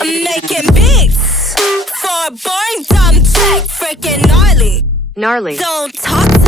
I'm making beats for a boring dumb chick, freaking gnarly. Gnarly. Don't talk